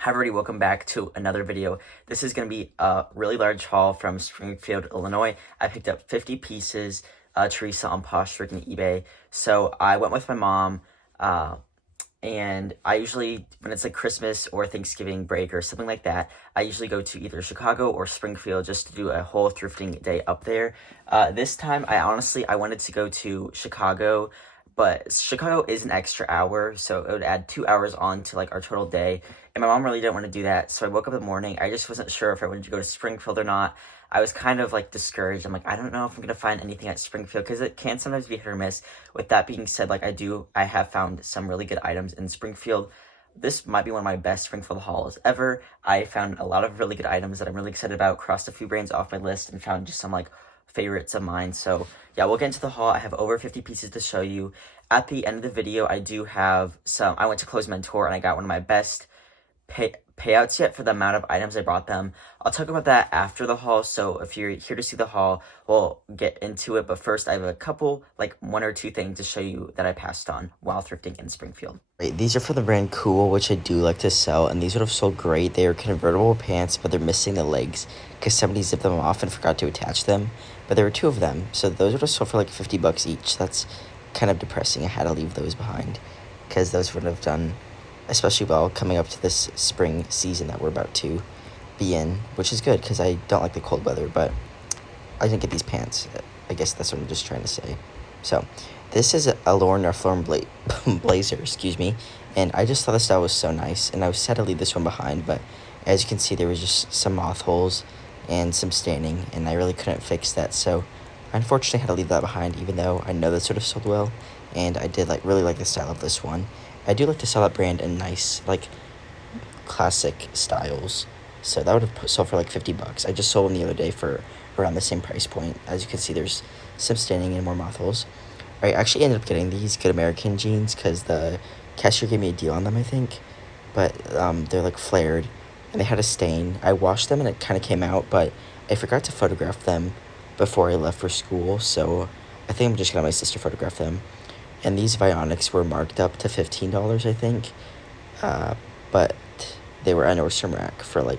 Hi everybody, welcome back to another video. This is going to be a really large haul from Springfield, Illinois. I picked up 50 pieces to resell on Poshmark and eBay. So I went with my mom, and I usually, when it's like Christmas or Thanksgiving break or something like that, I usually go to either Chicago or Springfield just to do a whole thrifting day up there. This time, I wanted to go to Chicago, but Chicago is an extra hour, so it would add 2 hours on to like our total day. And my mom really didn't want to do that, so I woke up in the morning. I just wasn't sure if I wanted to go to Springfield or not. I was kind of like discouraged. I'm like, I don't know if I'm gonna find anything at Springfield because it can sometimes be hit or miss. With that being said, like I have found some really good items in Springfield. This might be one of my best Springfield hauls ever. I found a lot of really good items that I'm really excited about, crossed a few brands off my list, and found just some like favorites of mine. So yeah, we'll get into the haul. I have over 50 pieces to show you. At the end of the video, I do have some. I went to Close Mentor and I got one of my best payouts yet for the amount of items I bought them. I'll talk about that after the haul, so if you're here to see the haul, we'll get into it. But first, I have a couple, like one or two things to show you that I passed on while thrifting in Springfield. Right, these are for the brand Cool, which I do like to sell, and these would have sold great. They are convertible pants, but they're missing the legs because somebody zipped them off and forgot to attach them. But there were two of them, so those would have sold for like $50 each. That's kind of depressing. I had to leave those behind because those would have done especially well coming up to this spring season that we're about to be in, which is good because I don't like the cold weather, but I didn't get these pants. I guess that's what I'm just trying to say. So this is a Lauren Ruffler blazer, excuse me, and I just thought the style was so nice, and I was sad to leave this one behind, but as you can see, there was just some moth holes and some staining, and I really couldn't fix that, so I unfortunately had to leave that behind, even though I know this would have sold well, and I did really like the style of this one. I do like to sell that brand in nice, like, classic styles. So that would have sold for like $50. I just sold them the other day for around the same price point. As you can see, there's some staining and more moth holes. I actually ended up getting these Good American jeans because the cashier gave me a deal on them, I think. But they're like flared and they had a stain. I washed them and it kind of came out, but I forgot to photograph them before I left for school. So I think I'm just going to have my sister photograph them. And these Vionics were marked up to $15, I think. But they were on Nordstrom Rack for like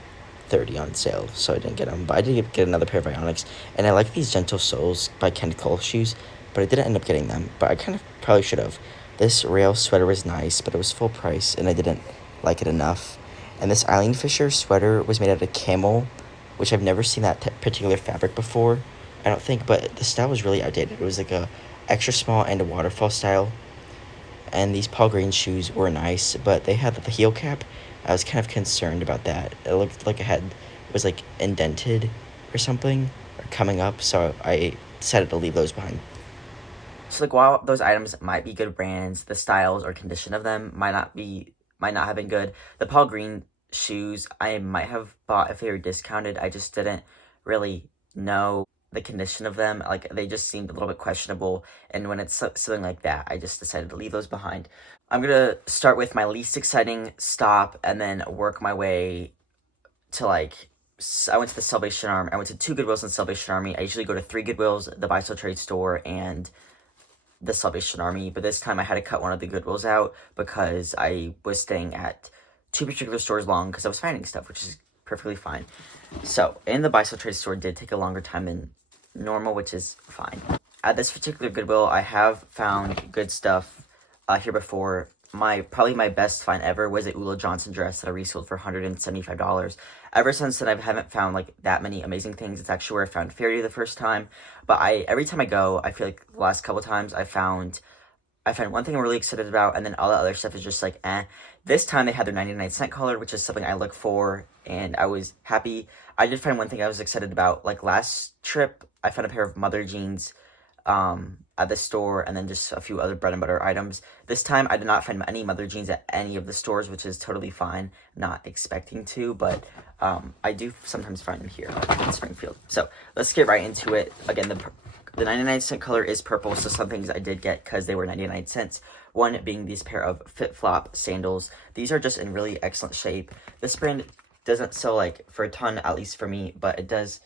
$30 on sale, so I didn't get them. But I did get another pair of Vionics. And I like these Gentle Soles by Ken Cole shoes, but I didn't end up getting them. But I kind of probably should have. This rail sweater was nice, but it was full price, and I didn't like it enough. And this Eileen Fisher sweater was made out of camel, which I've never seen that particular fabric before, I don't think. But the style was really outdated. It was like a extra small and a waterfall style, and these Paul Green shoes were nice, but they had the heel cap. I was kind of concerned about that. It looked like it was like indented or something, or coming up, so I decided to leave those behind. So like while those items might be good brands, the styles or condition of them might not have been good. The Paul Green shoes I might have bought if they were discounted. I just didn't really know the condition of them. Like, they just seemed a little bit questionable, and when it's something like that, I just decided to leave those behind. I'm gonna start with my least exciting stop and then work my way to like, I went to the Salvation Army. I went to 2 Goodwills and Salvation Army. I usually go to 3 Goodwills, the Buy Sell Trade store, and the Salvation Army, but this time I had to cut one of the Goodwills out because I was staying at 2 particular stores long because I was finding stuff, which is perfectly fine. So in the Buy Sell Trade store, it did take a longer time than normal, which is fine. At this particular Goodwill, I have found good stuff here before. Probably my best find ever was a Ula Johnson dress that I resold for $175. Ever since then, I haven't found like that many amazing things. It's actually where I found Fairy the first time. But every time I go, I feel like the last couple times I found one thing I'm really excited about, and then all the other stuff is just like, eh. This time they had their 99-cent color, which is something I look for, and I was happy. I did find one thing I was excited about. Like last trip, I found a pair of mother jeans at the store, and then just a few other bread and butter items. This time, I did not find any mother jeans at any of the stores, which is totally fine. Not expecting to, but I do sometimes find them here in Springfield. So let's get right into it. Again, the 99-cent color is purple, so some things I did get because they were 99 cents. One being these pair of flip-flop sandals. These are just in really excellent shape. This brand doesn't sell like for a ton, at least for me, but it does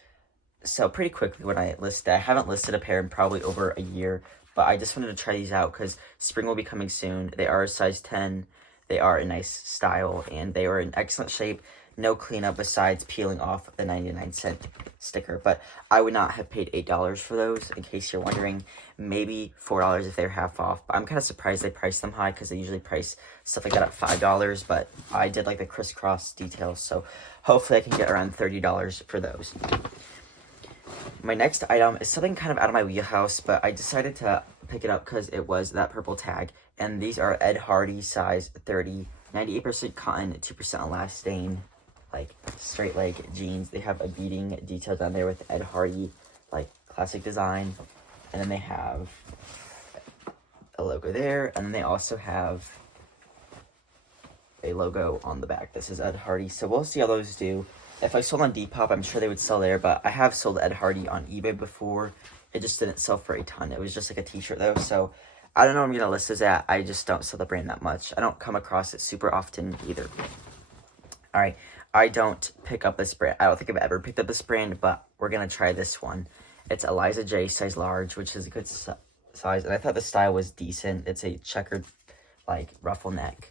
sell pretty quickly when I list it. I haven't listed a pair in probably over a year, but I just wanted to try these out because spring will be coming soon. They are a size 10. they are a nice style, and they are in excellent shape. No cleanup besides peeling off the 99-cent sticker. But I would not have paid $8 for those, in case you're wondering. Maybe $4 if they're half off. But I'm kind of surprised they priced them high, because they usually price stuff like that at $5. But I did like the crisscross details, so hopefully I can get around $30 for those. My next item is something kind of out of my wheelhouse, but I decided to pick it up because it was that purple tag. And these are Ed Hardy size 30, 98% cotton, 2% elastane, like straight leg jeans. They have a beading detail down there with Ed Hardy, like classic design. And then they have a logo there. And then they also have a logo on the back. This is Ed Hardy. So we'll see how those do. If I sold on Depop, I'm sure they would sell there. But I have sold Ed Hardy on eBay before. It just didn't sell for a ton. It was just like a t-shirt though. So I don't know where I'm going to list this at. I just don't sell the brand that much. I don't come across it super often either. All right. I don't pick up this brand. I don't think I've ever picked up this brand, but we're going to try this one. It's Eliza J size large, which is a good size. And I thought the style was decent. It's a checkered, like, ruffle neck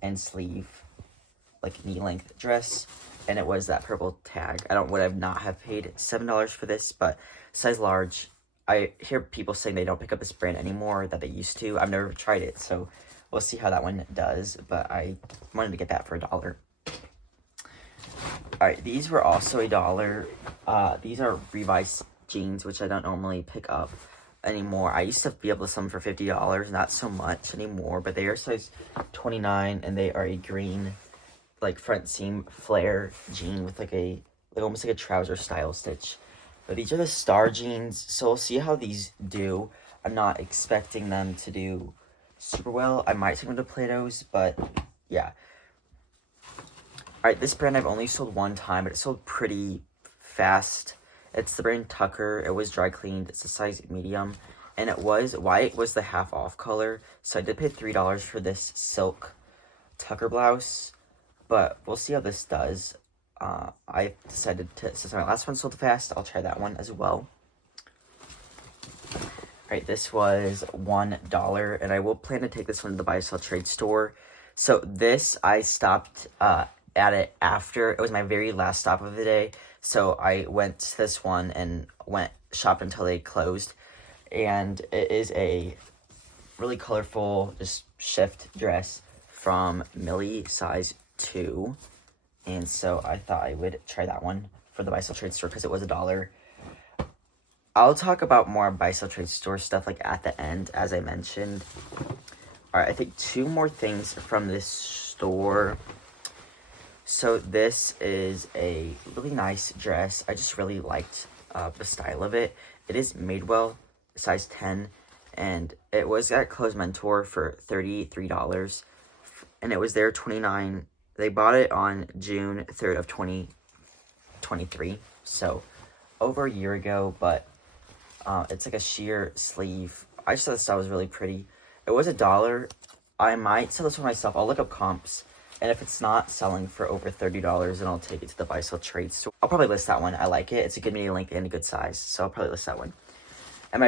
and sleeve, like, knee-length dress. And it was that purple tag. Would I not have paid $7 for this, but size large. I hear people saying they don't pick up this brand anymore, that they used to. I've never tried it, so we'll see how that one does. But I wanted to get that for $1. Alright, these were also $1. These are Revice jeans, which I don't normally pick up anymore. I used to be able to sell them for $50, not so much anymore, but they are size 29, and they are a green, like, front seam flare jean with like almost like a trouser style stitch. But these are the Star jeans, so we'll see how these do. I'm not expecting them to do super well. I might take them to Plato's, but yeah. Alright, this brand I've only sold one time, but it sold pretty fast. It's the brand Tucker. It was dry cleaned. It's a size medium. And it was, white was the half off color. So I did pay $3 for this silk Tucker blouse. But we'll see how this does. I decided to, since my last one sold fast, I'll try that one as well. Alright, this was $1. And I will plan to take this one to the buy sell trade store. So this, I stopped at it after. It was my very last stop of the day. So I went to this one and shopped until they closed. And it is a really colorful, just shift dress from Millie, size 2. And so I thought I would try that one for the buy sell trade store because it was $1. I'll talk about more buy sell trade store stuff like at the end, as I mentioned. All right, I think 2 more things from this store. So this is a really nice dress. I just really liked the style of it. It is Madewell, size 10, and it was at Clothes Mentor for $33, and it was there $29. They bought it on June 3rd of 2023, so over a year ago, but it's like a sheer sleeve. I just thought the style was really pretty. It was $1. I might sell this one myself. I'll look up comps. And if it's not selling for over $30, then I'll take it to the buy sell trade store. I'll probably list that one. I like it. It's a good medium length and a good size. So I'll probably list that one. And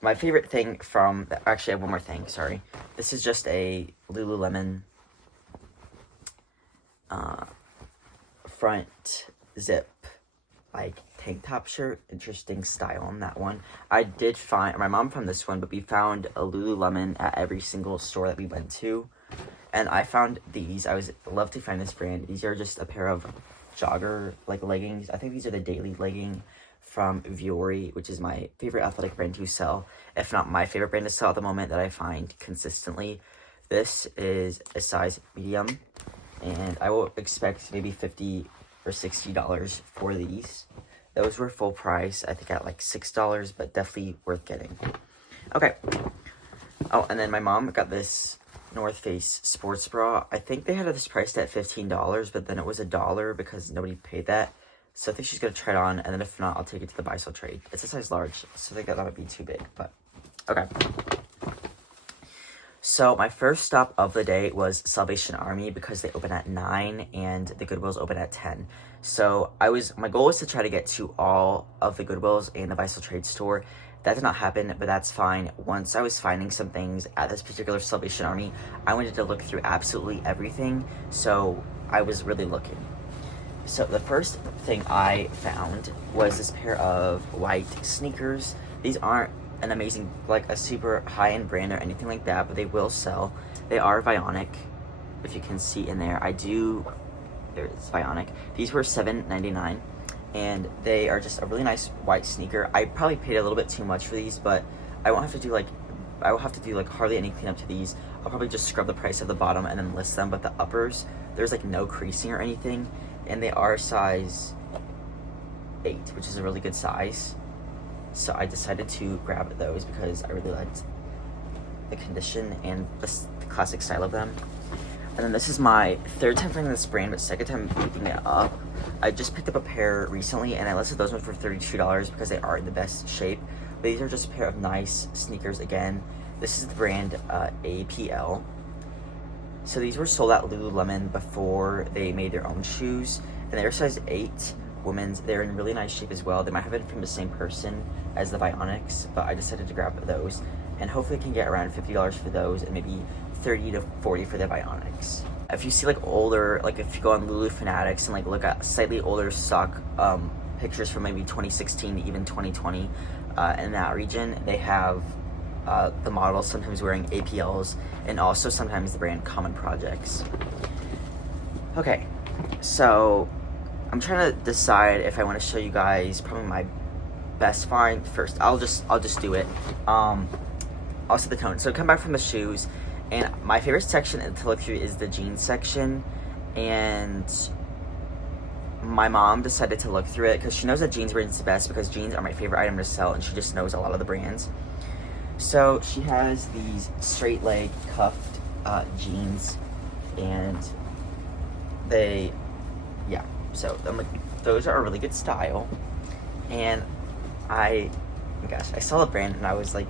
my favorite thing from, actually I have one more thing, sorry. This is just a Lululemon front zip, like tank top shirt. Interesting style on that one. I did find, my mom found this one, but we found a Lululemon at every single store that we went to. And I found these. Love to find this brand. These are just a pair of jogger, like, leggings. I think these are the daily legging from Vuori, which is my favorite athletic brand to sell. If not my favorite brand to sell at the moment that I find consistently. This is a size medium. And I will expect maybe $50 or $60 for these. Those were full price. I think at like $6, but definitely worth getting. Okay. Oh, and then my mom got this North Face sports bra. I think they had this priced at $15, but then it was $1 because nobody paid that. So I think she's gonna try it on, and then if not, I'll take it to the buy sell trade. It's a size large, so I think that might be too big, but okay. So my first stop of the day was Salvation Army because they open at 9 and the Goodwills open at 10. So my goal was to try to get to all of the Goodwills and the buy sell trade store. That did not happen, but that's fine. Once I was finding some things at this particular Salvation Army, I wanted to look through absolutely everything, so I was really looking. So the first thing I found was this pair of white sneakers. These aren't an amazing, like a super high-end brand or anything like that, but they will sell. They are Vionic, if you can see in there. There's Vionic. These were $7.99, and they are just a really nice white sneaker. I probably paid a little bit too much for these, but I will have to do like hardly any cleanup to these. I'll probably just scrub the price of the bottom and then list them, but the uppers, there's like no creasing or anything, and they are size 8, which is a really good size. So I decided to grab those because I really liked the condition and the classic style of them. And then this is my third time finding this brand, but second time picking it up. I just picked up a pair recently, and I listed those ones for $32 because they are in the best shape. But these are just a pair of nice sneakers again. This is the brand APL. So these were sold at Lululemon before they made their own shoes, and they're size 8 women's. They're in really nice shape as well. They might have been from the same person as the Vionics, but I decided to grab those, and hopefully I can get around $50 for those and maybe $30 to $40 for the Vionics. If you see like older, like if you go on Lulu Fanatics and like look at slightly older stock pictures from maybe 2016 to even 2020 in that region, they have the models sometimes wearing APLs and also sometimes the brand Common Projects. Okay, so I'm trying to decide if I want to show you guys probably my best find first. I'll just do it. I'll set the tone. So come back from the shoes, and my favorite section to look through is the jeans section, and my mom decided to look through it because she knows that jeans brand is the best because jeans are my favorite item to sell, and she just knows a lot of the brands. So she has these straight leg cuffed jeans, and so I'm like, those are a really good style. And I saw the brand and I was like,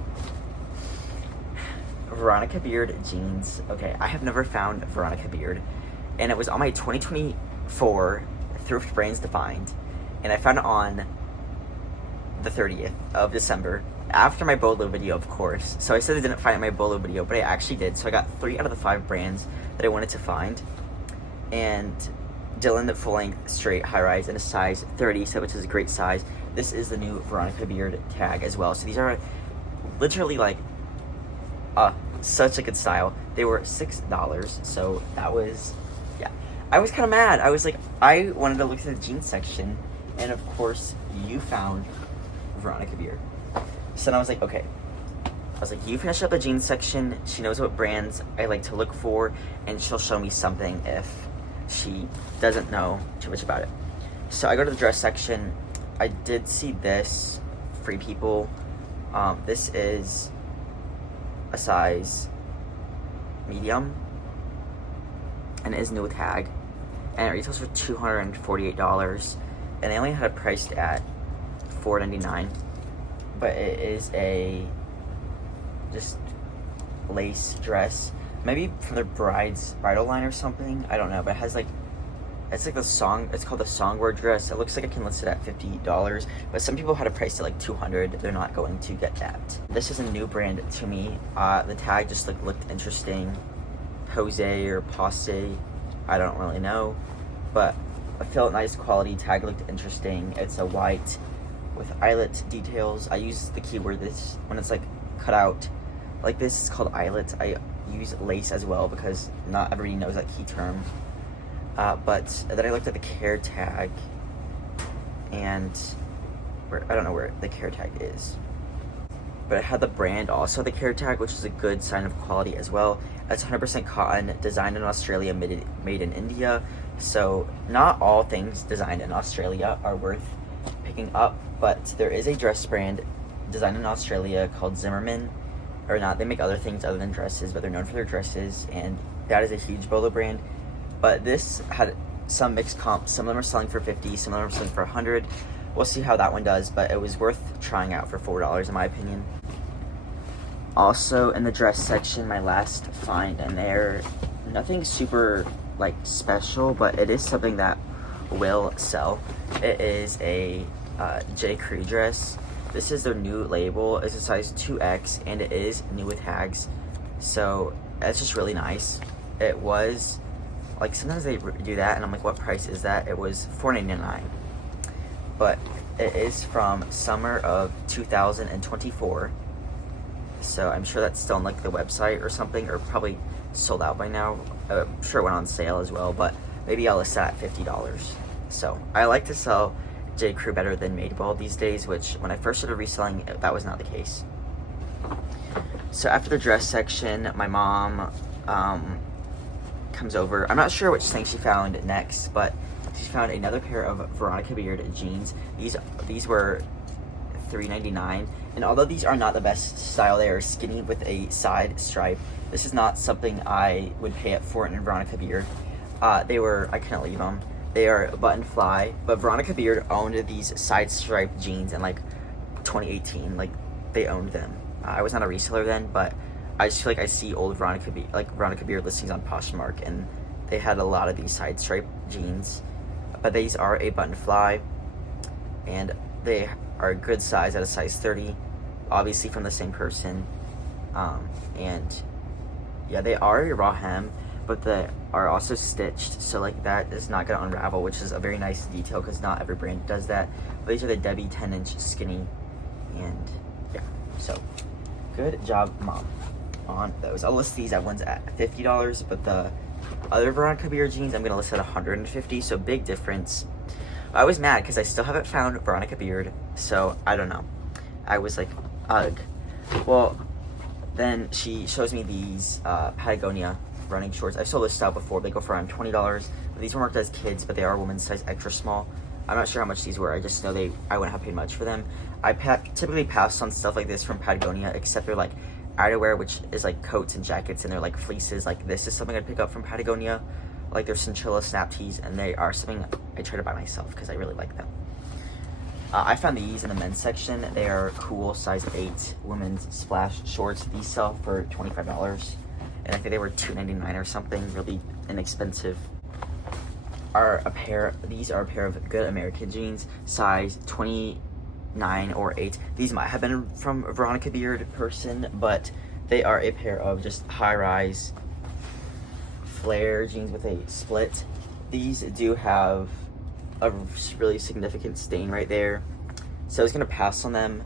Veronica Beard jeans. Okay, I have never found Veronica Beard, and it was on my 2024 Thrift Brands Defined, and I found it on the 30th of December, after my Bolo video, of course. So I said I didn't find it in my Bolo video, but I actually did. So I got 3 out of the 5 brands that I wanted to find, and Dylan full length straight high rise in a size 30, so which is a great size. This is the new Veronica Beard tag as well. So these are literally like such a good style. They were $6, so that was, yeah. I was kind of mad. I was like, I wanted to look through the jeans section, and of course you found Veronica Beard. So then I was like, okay. I was like, you finish up the jeans section. She knows what brands I like to look for, and she'll show me something if she doesn't know too much about it. So I go to the dress section. I did see this, Free People. This is a size medium, and it is new tag, and it retails for $248, and they only had it priced at $4.99, but it is a just lace dress, maybe from their bridal line or something, I don't know, but it has like, it's like it's called the Songbird dress. It looks like it can list it at $50, but some people had it priced at like $200. They're not going to get that. This is a new brand to me. The tag just like looked interesting. Jose or Posse, I don't really know, but I felt nice quality. Tag looked interesting. It's a white with eyelet details. I use the keyword this when it's like cut out like this. It's called eyelet. I use lace as well because not everybody knows that key term. But then I looked at the care tag, and I don't know where the care tag is, but it had the brand also, the care tag, which is a good sign of quality as well. It's 100% cotton, designed in Australia, made in India. So not all things designed in Australia are worth picking up, but there is a dress brand designed in Australia called Zimmerman, or not, they make other things other than dresses, but they're known for their dresses, and that is a huge Bolo brand. But this had some mixed comps. Some of them are selling for $50, some of them are selling for $100. We'll see how that one does, but it was worth trying out for $4 in my opinion. Also in the dress section, my last find, and they're nothing super like special, but it is something that will sell. It is a J. Crew dress, This is their new label. It's a size 2X, and it is new with tags. So it's just really nice. It was, like, sometimes they do that, and I'm like, what price is that? It was $4.99. But it is from summer of 2024. So I'm sure that's still on, like, the website or something, or probably sold out by now. I'm sure it went on sale as well, but maybe I'll list that at $50. So I like to sell J. Crew better than Madewell these days, which when I first started reselling, that was not the case. So after the dress section, my mom comes over. I'm not sure which thing she found next, but she found another pair of Veronica Beard jeans. These were $3.99, and although these are not the best style, they are skinny with a side stripe. This is not something I would pay up for in Veronica Beard. I couldn't leave them. They are button fly, but Veronica Beard owned these side stripe jeans in like 2018. Like, they owned them. I was not a reseller then, but I just feel like I see old Veronica Beard listings on Poshmark, and they had a lot of these side stripe jeans. But these are a button fly, and they are a good size at a size 30, obviously from the same person. And yeah, they are a raw hem, but they are also stitched, so like that is not gonna unravel, which is a very nice detail because not every brand does that. But these are the Debbie 10-inch skinny, and yeah, so good job, Mom, on those. I'll list these at ones at $50, but the other Veronica Beard jeans I'm gonna list at $150, so big difference. I was mad because I still haven't found Veronica Beard, so I don't know. I was like, ugh. Well, then she shows me these Patagonia running shorts. I've sold this style before. They go for around $20. These were marked as kids, but they are women's size extra small. I'm not sure how much these were. I just know I wouldn't have paid much for them. I typically pass on stuff like this from Patagonia, except they're like outerwear, which is like coats and jackets, and they're like fleeces. Like, this is something I'd pick up from Patagonia. Like, their Cinchilla snap tees, and they are something I try to buy myself because I really like them. I found these in the men's section. They are cool, size 8 women's splash shorts. These sell for $25, and I think they were $2.99 or something, really inexpensive. These are a pair of good American jeans, size 29 or 8. These might have been from a Veronica Beard person, but they are a pair of just high-rise flare jeans with a split. These do have a really significant stain right there, so I was gonna pass on them,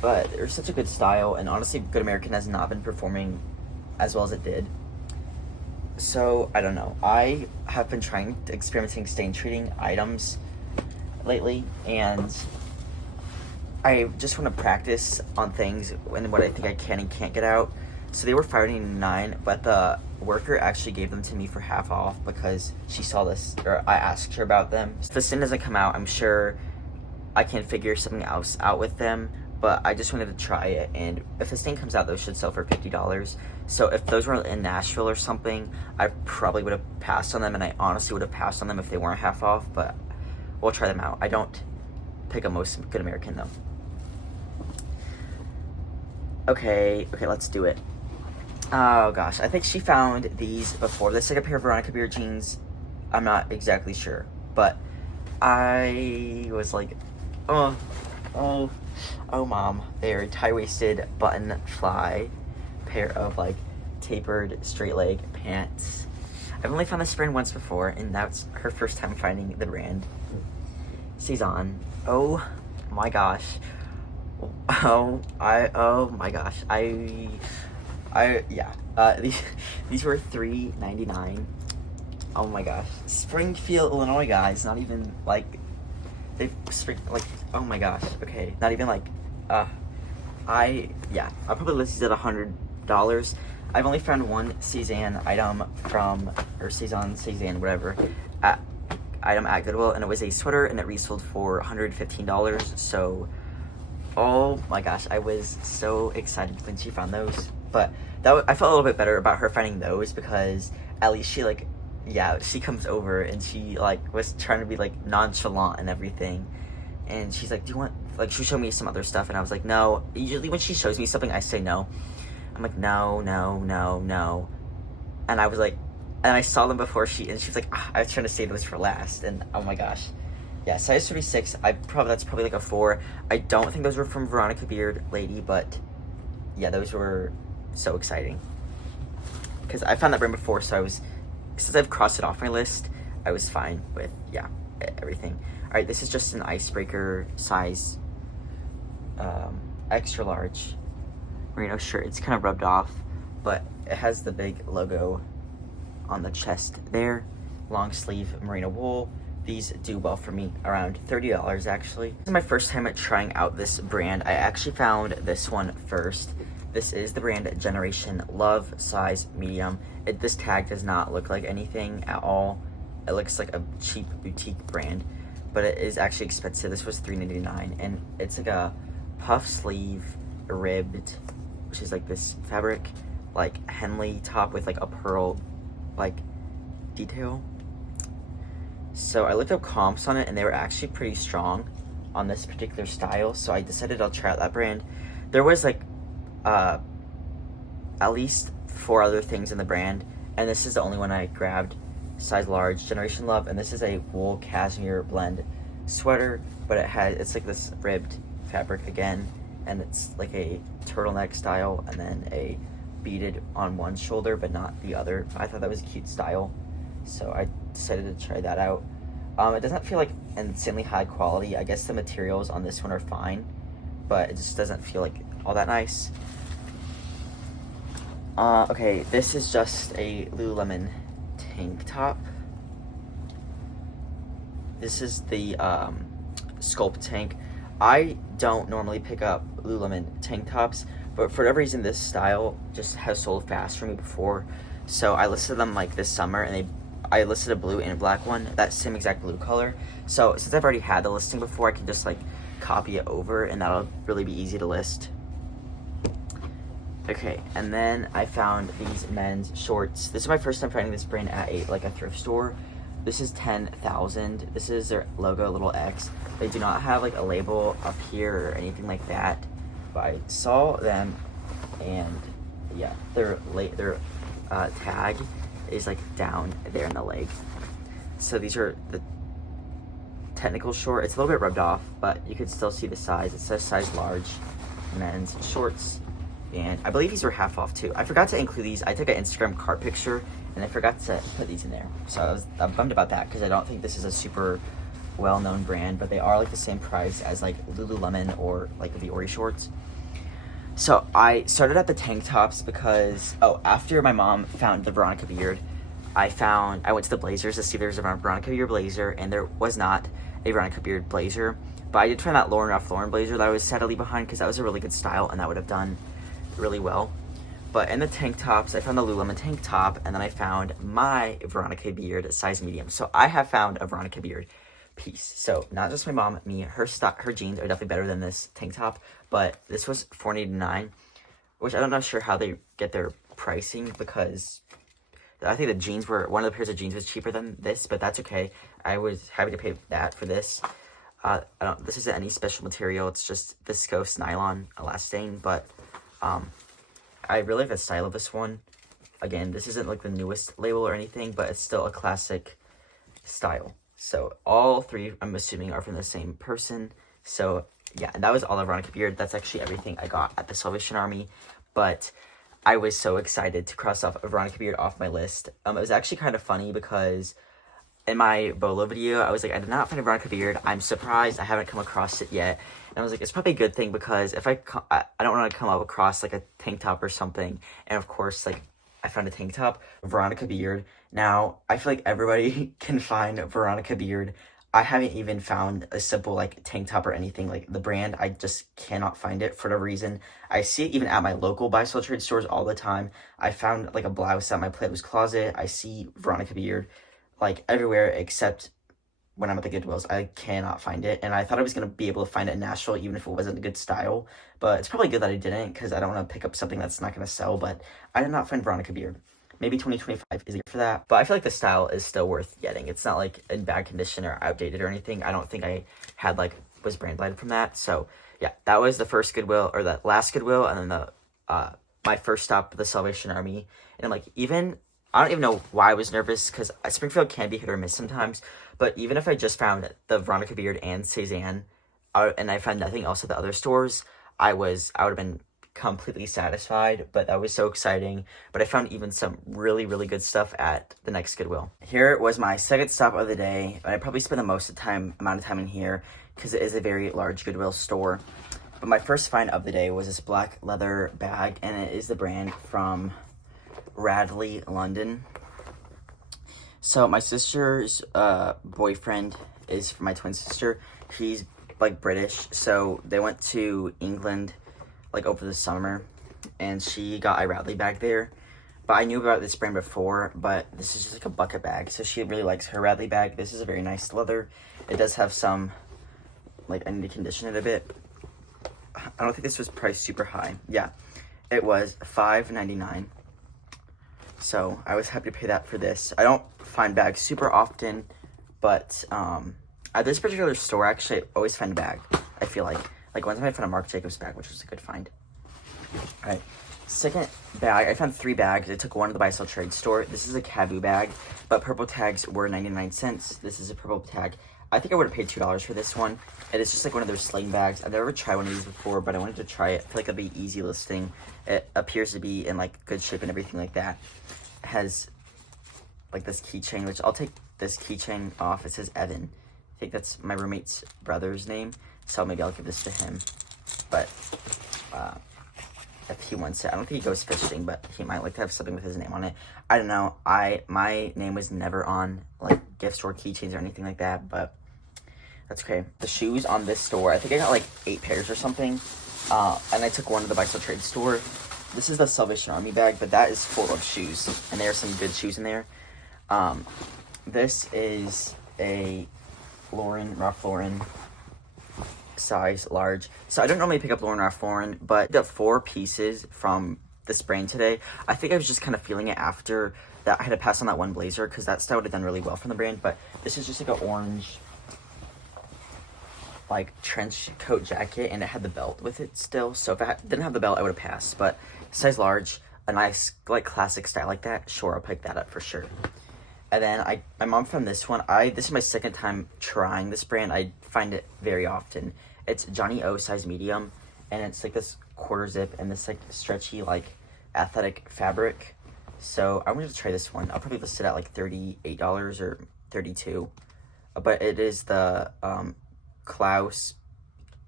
but they're such a good style, and honestly Good American has not been performing as well as it did. So I don't know. I have been experimenting stain treating items lately, and I just want to practice on things and what I think I can and can't get out. So they were $5.99, but the worker actually gave them to me for half off because she saw this, or I asked her about them. If the stain doesn't come out, I'm sure I can figure something else out with them, but I just wanted to try it, and if the stain comes out, those should sell for $50. So if those were in Nashville or something, I probably would have passed on them, and I honestly would have passed on them if they weren't half off, but we'll try them out. I don't pick up most Good American, though. Okay, let's do it. Oh gosh, I think she found these before. This is like a pair of Veronica Beard jeans. I'm not exactly sure, but I was like, oh Mom, they're tie-waisted button fly pair of like tapered straight leg pants. I've only found this brand once before, and that's her first time finding the brand. Cezanne. Oh my gosh. Oh my gosh. These were $3.99. Oh my gosh. Springfield, Illinois, guys. Not even like oh my gosh. Okay. Not even like I'll probably list these at $100. I've only found one Cezanne item Cezanne, whatever, item at Goodwill, and it was a sweater, and it resold for $115. So, oh my gosh, I was so excited when she found those. But I felt a little bit better about her finding those, because at least she she comes over and she was trying to be nonchalant and everything. And she's like, do you want, she showed me some other stuff, and I was like, no. Usually when she shows me something, I say no. I'm like, no. And I was like, and I saw them before and she was like, I was trying to save those for last. And oh my gosh, Yeah, size 36. That's probably like a 4. I don't think those were from Veronica Beard Lady, but yeah, those were so exciting. Because I found that brand before, so since I've crossed it off my list, I was fine with, yeah, everything. All right, this is just an icebreaker size, extra large merino shirt. It's kind of rubbed off, but it has the big logo on the chest there. Long sleeve merino wool. These do well for me, around $30 actually. This is my first time at trying out this brand. I actually found this one first. This is the brand Generation Love, size medium. This tag does not look like anything at all. It looks like a cheap boutique brand, but it is actually expensive. This was $3.99, and it's like a puff sleeve ribbed, which is like this fabric, like Henley top with like a pearl like detail. So I looked up comps on it, and they were actually pretty strong on this particular style, so I decided I'll try out that brand. There was like at least 4 other things in the brand, and this is the only one I grabbed. Size large, Generation Love, and this is a wool cashmere blend sweater, but it's like this ribbed fabric again, and it's like a turtleneck style, and then a beaded on one shoulder but not the other. I thought that was a cute style, so I decided to try that out. It doesn't feel like insanely high quality. I guess the materials on this one are fine, but it just doesn't feel like all that nice. Okay, this is just a Lululemon tank top. This is the Sculpt tank. I don't normally pick up Lululemon tank tops, but for whatever reason this style just has sold fast for me before, so I listed them like this summer, and I listed a blue and a black one, that same exact blue color. So since I've already had the listing before, I can just like copy it over, and that'll really be easy to list. Okay, and then I found these men's shorts. This is my first time finding this brand at a thrift store. This is 10,000. This is their logo, little X. They do not have like a label up here or anything like that, but I saw them, and yeah, their tag is like down there in the leg. So these are the technical short. It's a little bit rubbed off, but you can still see the size. It says size large men's shorts, and I believe these were half off too. I forgot to include these. I took an Instagram cart picture, and I forgot to put these in there, so I'm bummed about that, because I don't think this is a super well-known brand, but they are like the same price as like Lululemon or like the Ori shorts. So I started at the tank tops because after my mom found the Veronica Beard, I went to the blazers to see if there was a Veronica Beard blazer, and there was not a Veronica Beard blazer, but I did find that Lauren Ralph Lauren blazer that I was sad to leave behind, because that was a really good style and that would have done really well. But in the tank tops, I found the Lululemon tank top, and then I found my Veronica Beard size medium. So I have found a Veronica Beard piece. So not just my mom, me, her jeans are definitely better than this tank top, but this was $4.89, which I'm not sure how they get their pricing, because I think one of the pairs of jeans was cheaper than this, but that's okay. I was happy to pay that for this. This isn't any special material. It's just viscose nylon elastane, but I really like the style of this one. Again, this isn't like the newest label or anything, but it's still a classic style. So all 3, I'm assuming, are from the same person. So yeah, and that was all of Veronica Beard. That's actually everything I got at the Salvation Army, but I was so excited to cross off Veronica Beard off my list. It was actually kind of funny, because in my Bolo video, I was like, I did not find a Veronica Beard. I'm surprised I haven't come across it yet. And I was like, it's probably a good thing, because if I don't want to come up across like a tank top or something. And of course, like, I found a tank top, Veronica Beard. Now, I feel like everybody can find Veronica Beard. I haven't even found a simple like tank top or anything like the brand. I just cannot find it for whatever reason. I see it even at my local buy sell trade stores all the time. I found like a blouse at my Plato's Closet. I see Veronica Beard like everywhere except when I'm at the Goodwills. I cannot find it, and I thought I was going to be able to find it in Nashville even if it wasn't a good style, but it's probably good that I didn't, because I don't want to pick up something that's not going to sell. But I did not find Veronica Beard. Maybe 2025 is the year for that, but I feel like the style is still worth getting. It's not like in bad condition or outdated or anything. I don't think I had was brand blighted from that. So yeah, that was the first Goodwill, or the last Goodwill, and then the my first stop, the Salvation Army. And like, even I don't even know why I was nervous, because Springfield can be hit or miss sometimes. But even if I just found the Veronica Beard and Cezanne, and I found nothing else at the other stores, I would have been completely satisfied. But that was so exciting. But I found even some really, really good stuff at the next Goodwill. Here was my second stop of the day. I probably spent the most amount of time in here, because it is a very large Goodwill store. But my first find of the day was this black leather bag, and it is the brand from Radley, London. So my sister's boyfriend is my twin sister. He's like British, so they went to England like over the summer, and she got a Radley bag there. But I knew about this brand before, but this is just like a bucket bag, so she really likes her Radley bag. This is a very nice leather. It does have some, like, I need to condition it a bit. I don't think this was priced super high. Yeah, it was $5.99. So I was happy to pay that for this. I don't find bags super often, but at this particular store, actually, I always find a bag. I feel like one time I found a Marc Jacobs bag, which was a good find. All right, second bag. I found 3 bags. I took one to the buy-sell trade store. This is a Cabu bag, but purple tags were 99 cents. This is a purple tag. I think I would have paid $2 for this one. It is just like one of their sling bags. I've never tried one of these before, but I wanted to try it. I feel like it'd be easy listing. It appears to be in like good shape and everything like that. It has like this keychain, which I'll take this keychain off. It says Evan. I think that's my roommate's brother's name, so maybe I'll give this to him. But if he wants it, I don't think he goes fishing, but he might like to have something with his name on it. I don't know. My name was never on like gift store keychains or anything like that, but that's okay. The shoes on this store, I think I got like 8 pairs or something, and I took one to the buy-sell trade store. This is the Salvation Army bag, but that is full of shoes, and there are some good shoes in there. This is a Ralph Lauren size large. So I don't normally pick up Ralph Lauren, but I got 4 pieces from this brand today. I think I was just kind of feeling it after that. I had to pass on that one blazer because that style would have done really well from the brand, but this is just like an orange like trench coat jacket, and it had the belt with it still. So if it didn't have the belt, I would have passed. But size large, a nice like classic style like that, sure, I'll pick that up for sure. And then my mom found this one. This is my second time trying this brand. I find it very often. It's Johnny O size medium, and it's like this quarter zip and this like stretchy like athletic fabric. So I wanted to try this one. I'll probably list it at like $38 or $32, but it is the Klaus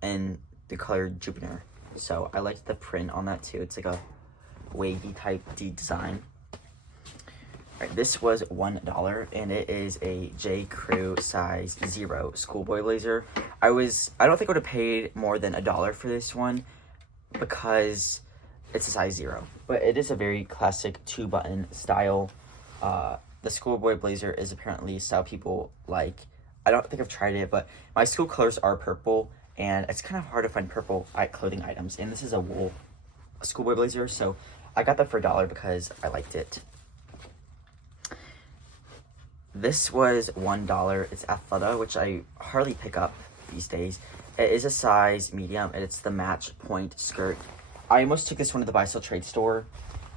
in the color Jupiter. So I liked the print on that too. It's like a wavy type design. Alright, this was $1, and it is a J. Crew size 0 schoolboy blazer. I don't think I would have paid more than $1 for this one because it's a size 0. But it is a very classic 2-button style. The schoolboy blazer is apparently a style people like. I don't think I've tried it, but my school colors are purple, and it's kind of hard to find purple clothing items. And this is a wool schoolboy blazer, so I got that for $1 because I liked it. This was $1. It's Athleta, which I hardly pick up these days. It is a size medium, and it's the match point skirt. I almost took this one to the buy-sell trade store.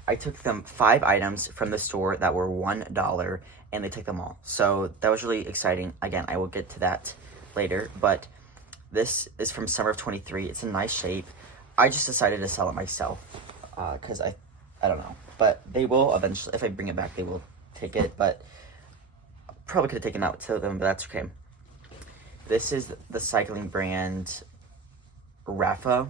I took them 5 items from the store that were $1, and they took them all. So that was really exciting. Again, I will get to that later, but this is from summer of 23. It's a nice shape. I just decided to sell it myself because I don't know. But they will eventually, if I bring it back, they will take it. But probably could have taken out to them, but that's okay. This is the cycling brand Rafa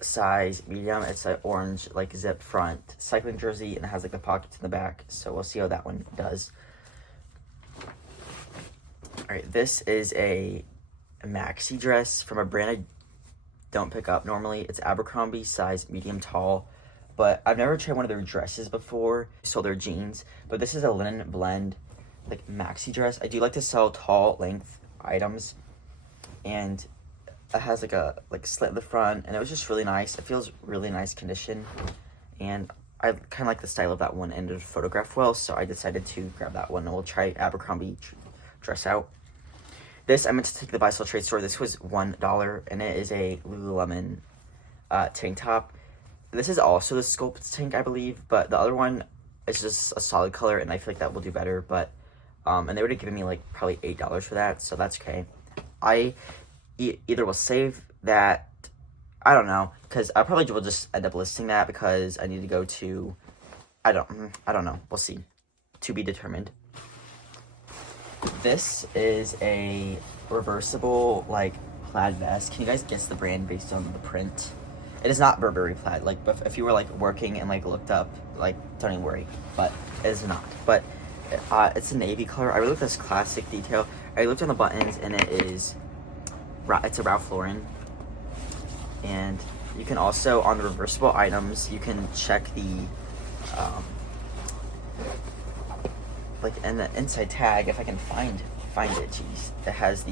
size medium. It's an orange like zip front cycling jersey, and it has like the pockets in the back, so we'll see how that one does. All right, this is a maxi dress from a brand I don't pick up normally. It's Abercrombie size medium tall, but I've never tried one of their dresses before. I sold their jeans, but this is a linen blend like maxi dress. I do like to sell tall length items, and it has like a slit in the front, and it was just really nice. It feels really nice condition, and I kind of like the style of that one, and it photographed well, so I decided to grab that one, and we'll try Abercrombie dress out. This I meant to take to the buy-sell trade store. This was $1, and it is a Lululemon tank top. This is also the sculpt tank, I believe, but the other one is just a solid color, and I feel like that will do better. But and they would have given me like probably $8 for that, so that's okay. I either will save that, I don't know, because I probably will just end up listing that because I need to go to, I don't know, we'll see, to be determined. This is a reversible like plaid vest. Can you guys guess the brand based on the print? It is not Burberry plaid. Like, if you were like working and like looked up, like, don't even worry. But it is not. But it's a navy color. I really like this classic detail. I looked on the buttons, and it's a Ralph Lauren. And you can also, on the reversible items, you can check the like in the inside tag, if I can find it. Jeez, it has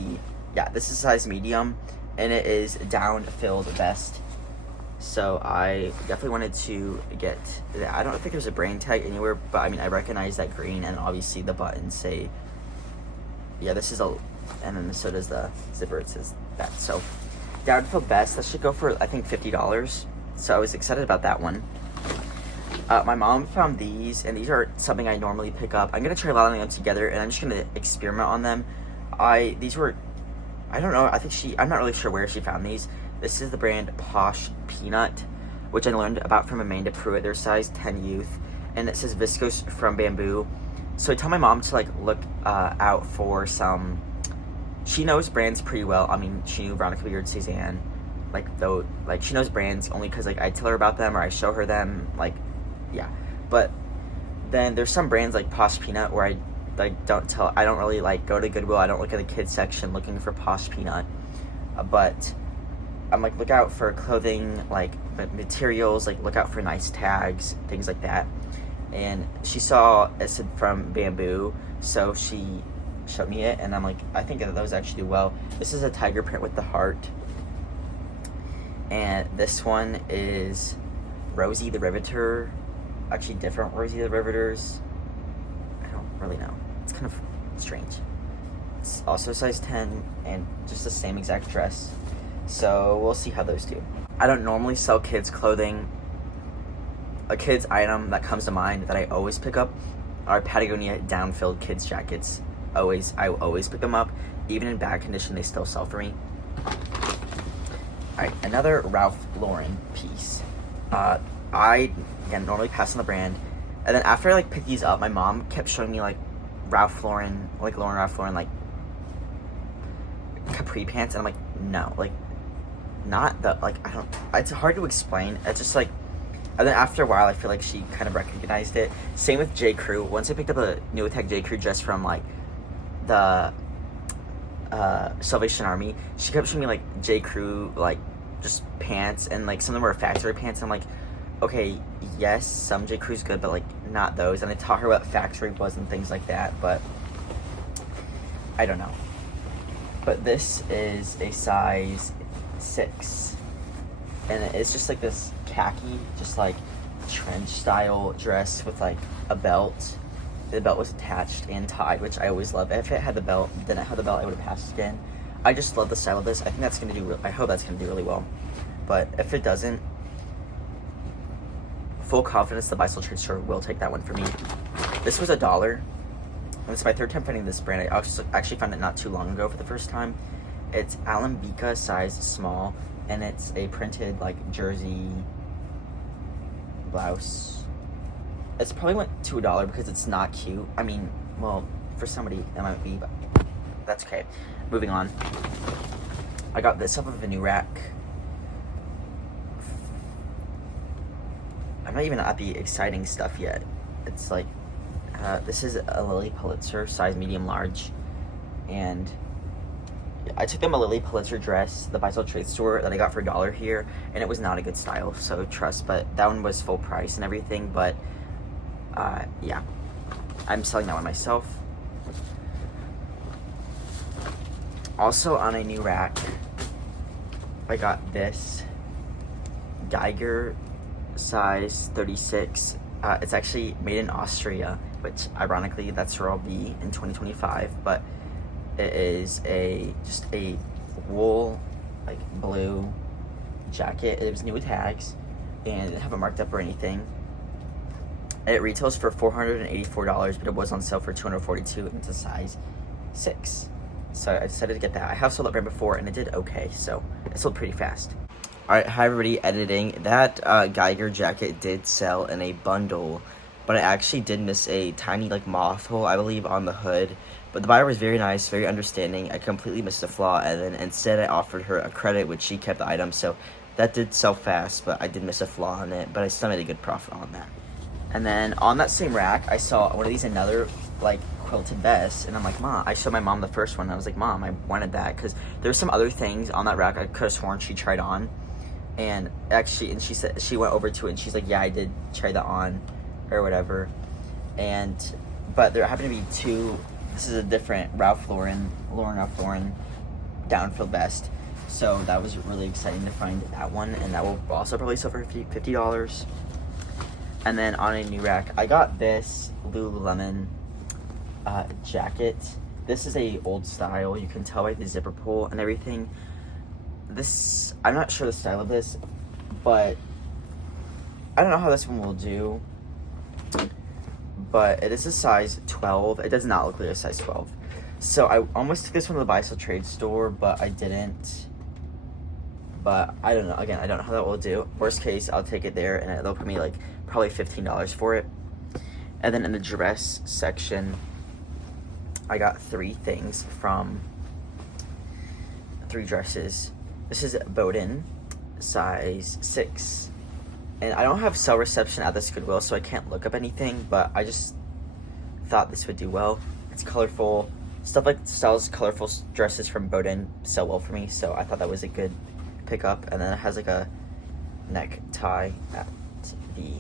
this is size medium, and it is down-filled vest. So I definitely wanted to get that. I don't think there's a brand tag anywhere, but I mean, I recognize that green, and obviously the buttons say, this is and then so does the zipper, it says that. So down-filled vest, that should go for, I think, $50. So I was excited about that one. My mom found these, and these are something I normally pick up. I'm gonna try loading them together, and I'm just gonna experiment on them. I don't know, I'm not really sure where she found these. This is the brand Posh Peanut, which I learned about from Amanda Pruitt. They're size 10 youth, and it says viscose from bamboo. So I tell my mom to like look out for some. She knows brands pretty well. I mean, she knew Veronica Beard, Cezanne, she knows brands only because like I tell her about them or I show her them. But then there's some brands like Posh Peanut where I don't really like go to Goodwill. I don't look at the kids section looking for Posh Peanut, but I'm like, look out for clothing, like materials, like look out for nice tags, things like that. And she saw it said from bamboo, so she showed me it, and I'm like, I think that those actually do well. This is a tiger print with the heart, and this one is Rosie the Riveter. Actually, different Rosie the Riveters. I don't really know. It's kind of strange. It's also size 10 and just the same exact dress. So we'll see how those do. I don't normally sell kids clothing. A kids item that comes to mind that I always pick up are Patagonia down-filled kids jackets. I always pick them up. Even in bad condition, they still sell for me. Alright, another Ralph Lauren piece. I normally pass on the brand. And then after I picked these up, my mom kept showing me Ralph Lauren, Ralph Lauren, capri pants, and I'm like, no, not the, I don't, it's hard to explain. It's just and then after a while, I feel like she kind of recognized it. Same with J. Crew. Once I picked up a new attack J. Crew dress from the Salvation Army, she kept showing me J. Crew just pants, and some of them were factory pants. I'm like, okay, yes, some J. Crew's good, but not those. And I taught her what factory was and things like that, but I don't know. But this is a size 6, and it's just this khaki, just trench style dress with a belt. The belt was attached and tied, which I always love. If it had the belt, didn't have the belt, I would have passed again. I just love the style of this. I think that's gonna do. I hope that's gonna do really well. But if it doesn't, full confidence the Resell trade store will take that one for me. This was $1. And it's my third time finding this brand. I actually found it not too long ago for the first time. It's Alembica size small, and it's a printed jersey blouse. It's probably went to $1 because it's not cute. I mean, well, for somebody it might be, but that's okay. Moving on. I got this off of a new rack. I'm not even at the exciting stuff yet. It's this is a Lily Pulitzer size medium large, and I took them a Lily Pulitzer dress, the Resell trade store that I got for $1 here, and it was not a good style, so trust. But that one was full price and everything. But yeah, I'm selling that one myself. Also on a new rack, I got this Geiger size 36. It's actually made in Austria, which ironically that's where I'll be in 2025. But it is just a wool blue jacket. It was new with tags, and didn't have it marked up or anything. It retails for $484, but it was on sale for $242, and it's a size 6. So I decided to get that. I have sold that brand before, and it did okay, so it sold pretty fast. Alright, hi everybody, editing. That Geiger jacket did sell in a bundle, but I actually did miss a tiny, like, moth hole, I believe, on the hood. But the buyer was very nice, very understanding. I completely missed a flaw, and then instead I offered her a credit, which she kept the item, so that did sell fast, but I did miss a flaw on it, but I still made a good profit on that. And then on that same rack, I saw one of these, another, like, quilted vest, and I'm like, Mom, I showed my mom the first one, and I was like, Mom, I wanted that, because there's some other things on that rack I could have sworn she tried on, and actually, and she said, she went over to it, and she's like, yeah, I did try that on, or whatever, but there happened to be two. This is a different Ralph Lauren downfield vest, so that was really exciting to find that one, and that will also probably sell for $50. And then on a new rack, I got this Lululemon jacket. This is a old style. You can tell by the zipper pull and everything. This, I'm not sure the style of this, but I don't know how this one will do. But it is a size 12. It does not look like a size 12. So I almost took this one to the buy sell trade store, but I didn't. But I don't know. Again, I don't know how that will do. Worst case, I'll take it there, and they'll put me like probably $15 for it. And then in the dress section, I got 3 dresses. This is Bowden, size 6. And I don't have cell reception at this Goodwill, so I can't look up anything, but I just thought this would do well. It's colorful. Stuff like styles, colorful dresses from Bowden sell well for me, so I thought that was a good pickup. And then it has like a necktie at the,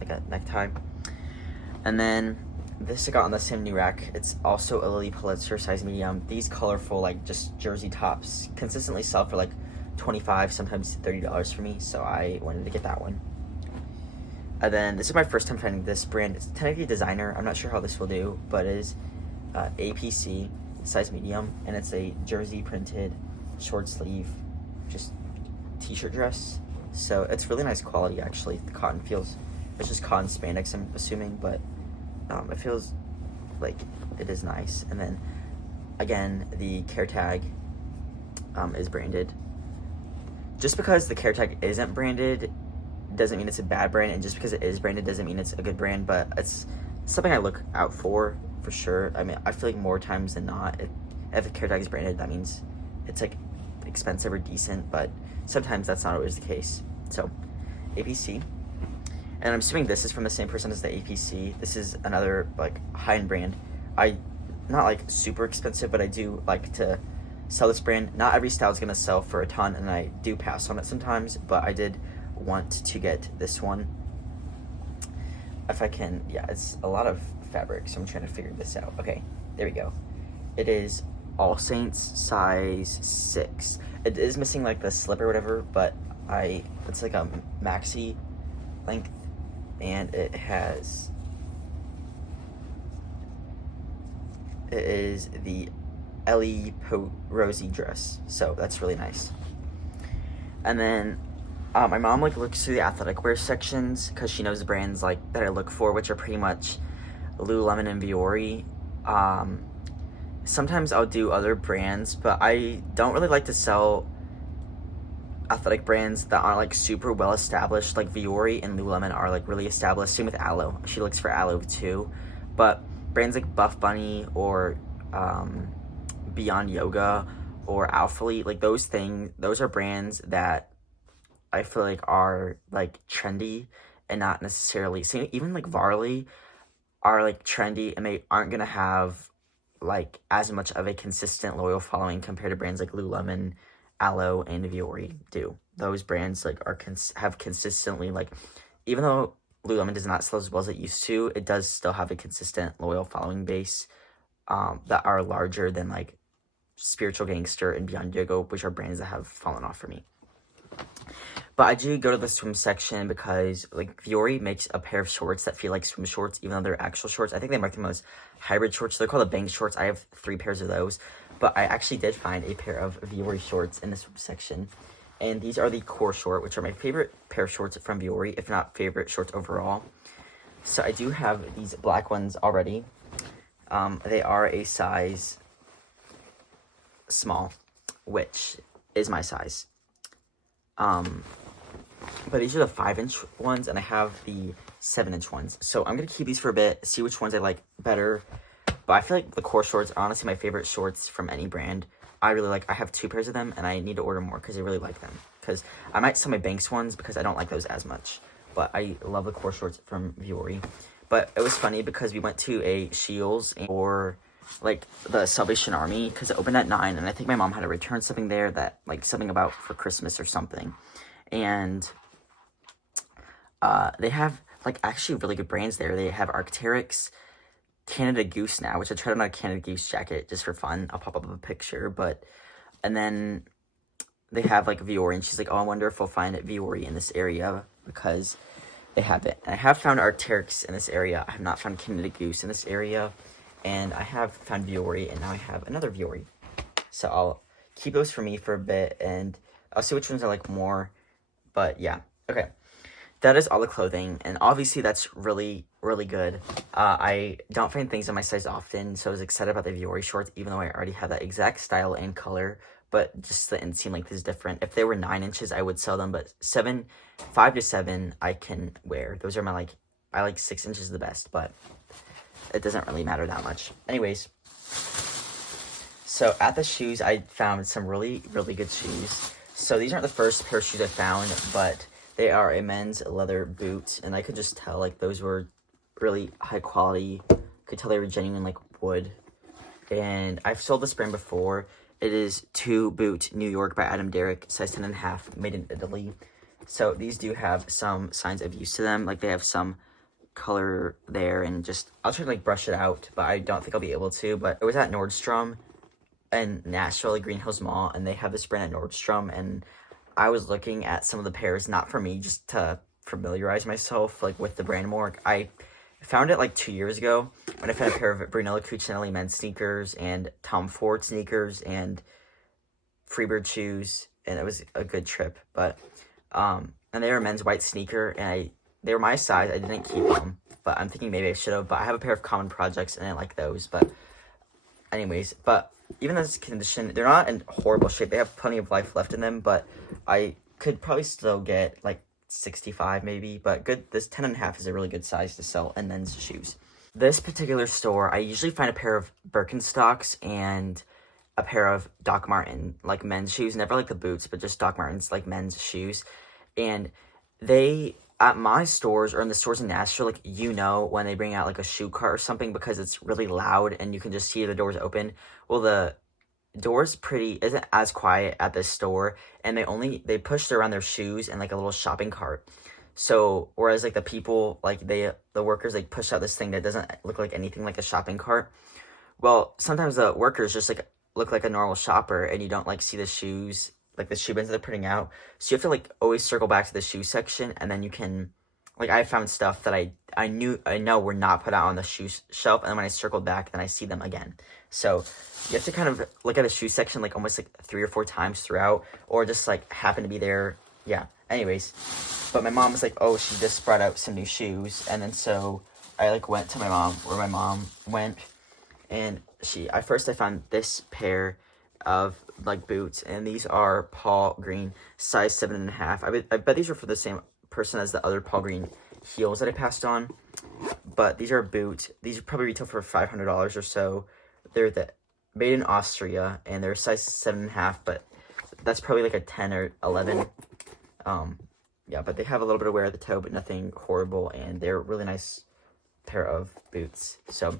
like a necktie. And then this I got on the same new rack. It's also a Lily Pulitzer size medium. These colorful, like, just jersey tops consistently sell for like $25, sometimes $30 for me, so I wanted to get that one. And then this is my first time finding this brand. It's technically designer. I'm not sure how this will do, but it is APC size medium, and it's a jersey printed short sleeve just t-shirt dress. So it's really nice quality, actually. The cotton feels, it's just cotton spandex, I'm assuming, but it feels like it is nice. And then again, the care tag is branded. Just because the care tag isn't branded doesn't mean it's a bad brand, and just because it is branded doesn't mean it's a good brand, but it's something I look out for sure. I mean, I feel like more times than not, if a care tag is branded, that means it's like expensive or decent, but sometimes that's not always the case. So APC, and I'm assuming this is from the same person as the APC. This is another like high-end brand. Not like super expensive, but I do like to sell this brand. Not every style is going to sell for a ton, and I do pass on it sometimes, but I did want to get this one if I can. Yeah, it's a lot of fabric, so I'm trying to figure this out. Okay, there we go. It is All Saints size 6. It is missing like the slip or whatever, but it's like a maxi length, and it is the Ellie Rosie dress, so that's really nice. And then my mom like looks through the athletic wear sections because she knows the brands like that I look for, which are pretty much Lululemon and Vuori. Sometimes I'll do other brands, but I don't really like to sell athletic brands that aren't like super well established. Like Vuori and Lululemon are like really established. Same with Aloe. She looks for Aloe too. But brands like Buff Bunny or Beyond Yoga or Alphalete, like those are brands that I feel like are like trendy and not necessarily, same, even like Varley are like trendy, and they aren't gonna have like as much of a consistent loyal following compared to brands like Lululemon, Aloe, and Vuori do. Those brands like have consistently, like, even though Lululemon does not sell as well as it used to, it does still have a consistent loyal following base that are larger than like Spiritual Gangster and Beyond Yoga, which are brands that have fallen off for me. But I do go to the swim section because like Vuori makes a pair of shorts that feel like swim shorts, even though they're actual shorts. I think they market them as hybrid shorts. They're called the bank shorts. I have 3 pairs of those, but I actually did find a pair of Vuori shorts in the swim section, And these are the core short, which are my favorite pair of shorts from Vuori, if not favorite shorts overall. So I do have these black ones already. They are a size small, which is my size. But these are the 5-inch ones, and I have the 7-inch ones. So I'm going to keep these for a bit, see which ones I like better. But I feel like the core shorts are honestly my favorite shorts from any brand. I really like, I have 2 pairs of them, and I need to order more because I really like them. Because I might sell my Banks ones because I don't like those as much. But I love the core shorts from Vuori. But it was funny because we went to a Shields or like the Salvation Army because it opened at 9, and I think my mom had to return something there that like something about for Christmas or something. And they have like actually really good brands there. They have Arc'teryx, Canada Goose now, which I tried on a Canada Goose jacket just for fun. I'll pop up a picture, and then they have like Vuori, and she's like, oh, I wonder if we'll find Vuori in this area because they have it. And I have found Arc'teryx in this area. I have not found Canada Goose in this area, and I have found Vuori, and now I have another Vuori. So I'll keep those for me for a bit, and I'll see which ones I like more. But yeah, okay. That is all the clothing, and obviously that's really, really good. I don't find things in my size often, so I was excited about the Vuori shorts, even though I already have that exact style and color, but just the inseam length is different. If they were 9 inches, I would sell them, but 5 to 7, I can wear. Those are my, like, I like 6 inches the best, but it doesn't really matter that much. Anyways, so at the shoes, I found some really, really good shoes. So these aren't the first pair of shoes I found, but they are a men's leather boot, and I could just tell, like, those were really high quality. Could tell they were genuine, like, wood. And I've sold this brand before. It is 2 Boot New York by Adam Derrick, size 10.5, made in Italy. So these do have some signs of use to them. Like, they have some color there, and just, I'll try to, like, brush it out, but I don't think I'll be able to. But it was at Nordstrom in Nashville, like, Green Hills Mall, and they have this brand at Nordstrom, and I was looking at some of the pairs, not for me, just to familiarize myself, like, with the brand more. I found it, like, 2 years ago when I found a pair of Brunello Cucinelli men's sneakers and Tom Ford sneakers and Freebird shoes, and it was a good trip. But, and they were a men's white sneaker, and they were my size. I didn't keep them, but I'm thinking maybe I should have. But I have a pair of Common Projects, and I like those. But anyways, but even this condition, they're not in horrible shape. They have plenty of life left in them, but I could probably still get like 65 maybe, but good. This 10.5 is a really good size to sell in men's shoes. This particular store, I usually find a pair of Birkenstocks and a pair of Doc Marten, like men's shoes. Never like the boots, but just Doc Martens, like men's shoes. And they, at my stores or in the stores in Nashville, like, you know, when they bring out like a shoe cart or something because it's really loud and you can just see the doors open. Well, the doors isn't as quiet at this store, and they push around their shoes and like a little shopping cart. So whereas like the people, like the workers, like push out this thing that doesn't look like anything like a shopping cart. Well, sometimes the workers just like look like a normal shopper, and you don't like see the shoes, like the shoe bins that they're putting out. So you have to like always circle back to the shoe section, and then you can, like, I found stuff that I know were not put out on the shoe shelf, and then when I circled back, then I see them again. So you have to kind of look at a shoe section like almost like 3 or 4 times throughout, or just like happen to be there. Yeah. Anyways, but my mom was like, oh, she just brought out some new shoes, and then so I like went to my mom where my mom went, and I found this pair of like boots, and these are Paul Green, size 7.5. I bet these are for the same person as the other Paul Green heels that I passed on, but these are boots. These probably retail for $500 or so. They're made in Austria, and they're size 7.5, but that's probably like a 10 or 11. Yeah, but they have a little bit of wear at the toe, but nothing horrible, and they're a really nice pair of boots. So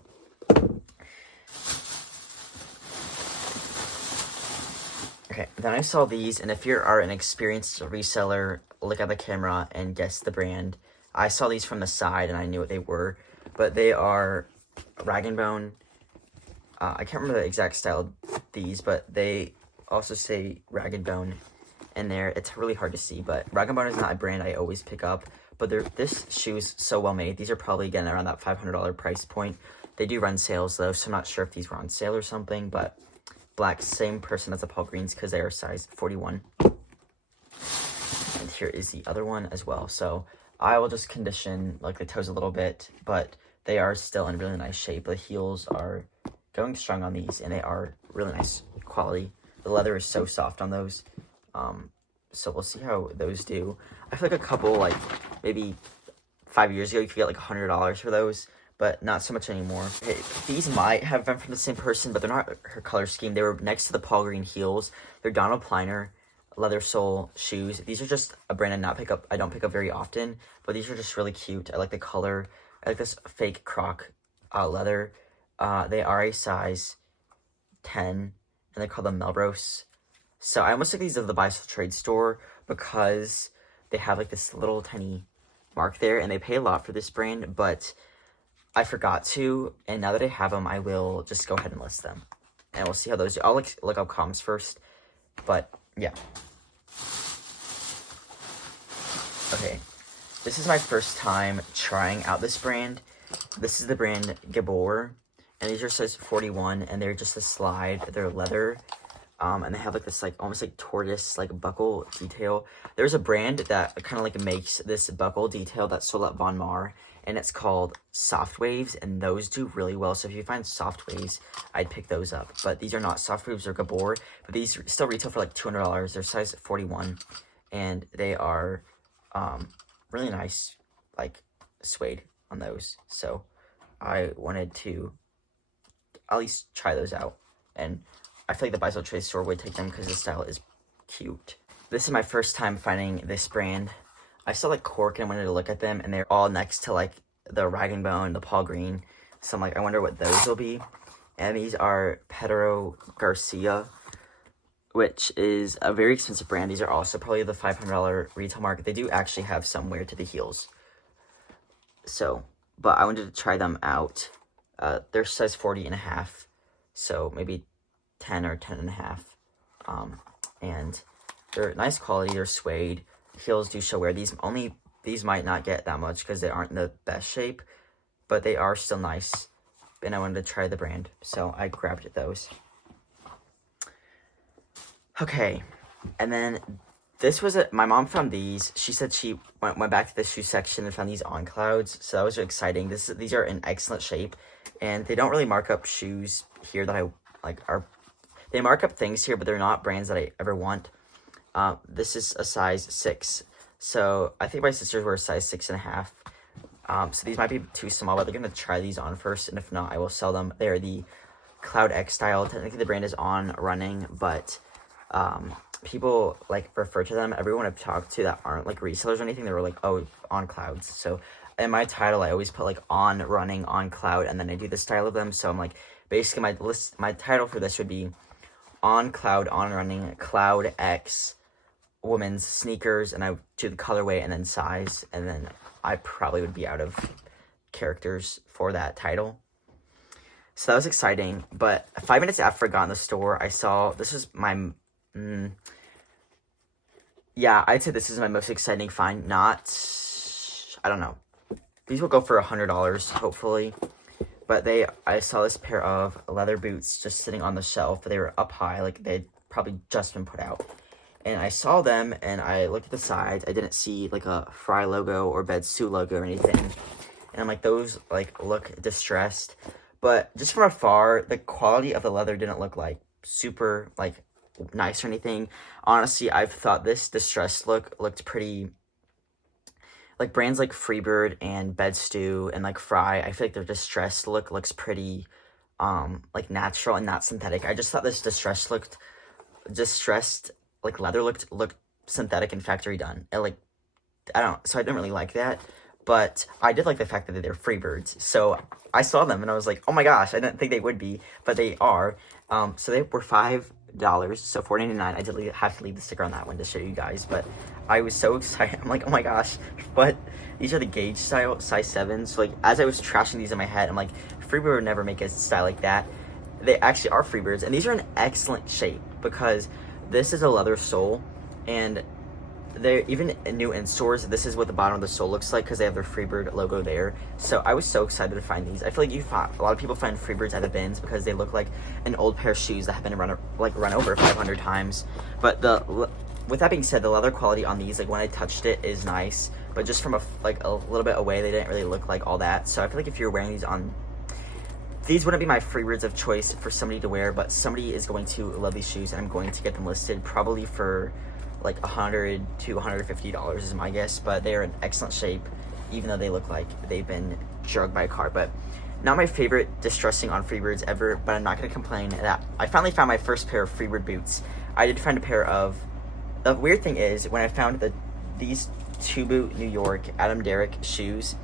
okay, then I saw these, and if you are an experienced reseller, look at the camera and guess the brand. I saw these from the side, and I knew what they were, but they are Rag & Bone. I can't remember the exact style of these, but they also say Rag & Bone in there. It's really hard to see, but Rag & Bone is not a brand I always pick up, but this shoe is so well made. These are probably, again, around that $500 price point. They do run sales, though, so I'm not sure if these were on sale or something, but black, same person as the Paul Greens, because they are size 41. here is the other one as well. So I will just condition like the toes a little bit, but they are still in really nice shape. The heels are going strong on these, and they are really nice quality. The leather is so soft on those. So we'll see how those do. I feel like a couple, like maybe 5 years ago, you could get like $100 for those, but not so much anymore. Okay, these might have been from the same person, but they're not her color scheme. They were next to the Paul Green heels. They're Donald Pliner leather sole shoes. These are just a brand I don't pick up very often, but these are just really cute. I like the color. I like this fake croc leather. They are a size 10, and they're called the Melrose. So I almost took these to the buy sell trade store because they have like this little tiny mark there, and they pay a lot for this brand, but I forgot to, and now that I have them, I will just go ahead and list them, and we'll see how those do. I'll look up comps first, but yeah. Okay, this is my first time trying out this brand. This is the brand Gabor, and these are size 41, and they're just a slide. They're leather, and they have like this like almost like tortoise like buckle detail. There's a brand that kind of like makes this buckle detail that's sold at Von Mar, and it's called Soft Waves, and those do really well. So if you find Soft Waves, I'd pick those up. But these are not Soft Waves or Gabor, but these still retail for like $200. They're size 41, and they are really nice, like suede on those. So I wanted to at least try those out, and I feel like the buy sell trade store would take them because the style is cute. This is my first time finding this brand. I saw like Cork and wanted to look at them, and they're all next to like the Rag & Bone, the Paul Green. So I'm like, I wonder what those will be. And these are Pedro Garcia, which is a very expensive brand. These are also probably the $500 retail market. They do actually have some wear to the heels. So, but I wanted to try them out. They're size 40.5, so maybe 10 or 10.5. And they're nice quality. They're suede. Heels do show wear. These might not get that much because they aren't in the best shape, but they are still nice, and I wanted to try the brand, so I grabbed those. Okay, and then this was my mom found these. She said she went back to the shoe section and found these on Clouds, so that was exciting. These are in excellent shape, and they don't really mark up shoes here that I like. They mark up things here, but they're not brands that I ever want. This is a size 6, so I think my sisters were a size 6.5. So these might be too small, but they're gonna try these on first, and if not, I will sell them. They're the Cloud X style. Technically, the brand is on running, but people like refer to them. Everyone I've talked to that aren't like resellers or anything, they were like, oh, on Clouds. So in my title, I always put like on running, on Cloud, and then I do the style of them. So I'm like, basically my title for this would be on Cloud, on running, Cloud X women's sneakers, and I do the colorway and then size, and then I probably would be out of characters for that title. So that was exciting, but 5 minutes after I got in the store, I saw, this was my, yeah, I'd say this is my most exciting find. I don't know. These will go for $100, hopefully. But I saw this pair of leather boots just sitting on the shelf. They were up high, like they'd probably just been put out. And I saw them, and I looked at the sides. I didn't see like a Fry logo or Bedsu logo or anything. And I'm like, those like look distressed. But just from afar, the quality of the leather didn't look like super like nice or anything. Honestly, I've thought this distressed look looked pretty, like brands like Freebird and Bedstu and like Fry, I feel like their distressed look looks pretty like natural and not synthetic. I just thought this distressed like leather looked synthetic and factory done. So I didn't really like that, but I did like the fact that they're Freebirds. So I saw them and I was like, oh my gosh, I didn't think they would be, but they are. So they were $5, so $4.99. I did have to leave the sticker on that one to show you guys, but I was so excited. I'm like, oh my gosh, but these are the gauge style, size 7. So like, as I was trashing these in my head, I'm like, Freebird would never make a style like that. They actually are Freebirds, and these are in excellent shape because this is a leather sole, and they're even new in stores. This is what the bottom of the sole looks like because they have their Freebird logo there. So I was so excited to find these. I feel like a lot of people find Freebirds at the bins because they look like an old pair of shoes that have been run over 500 times. But with that being said, the leather quality on these, like when I touched it, is nice, but just from a little bit away, they didn't really look like all that. So I feel like if you're wearing these on, these wouldn't be my Freebirds of choice for somebody to wear, but somebody is going to love these shoes, and I'm going to get them listed probably for like $100 to $150 is my guess. But they are in excellent shape, even though they look like they've been drugged by a car. But not my favorite distressing on Freebirds ever, but I'm not going to complain that I finally found my first pair of Freebird boots. I did find a pair of, the weird thing is, when I found these Two Boot New York Adam Derrick shoes,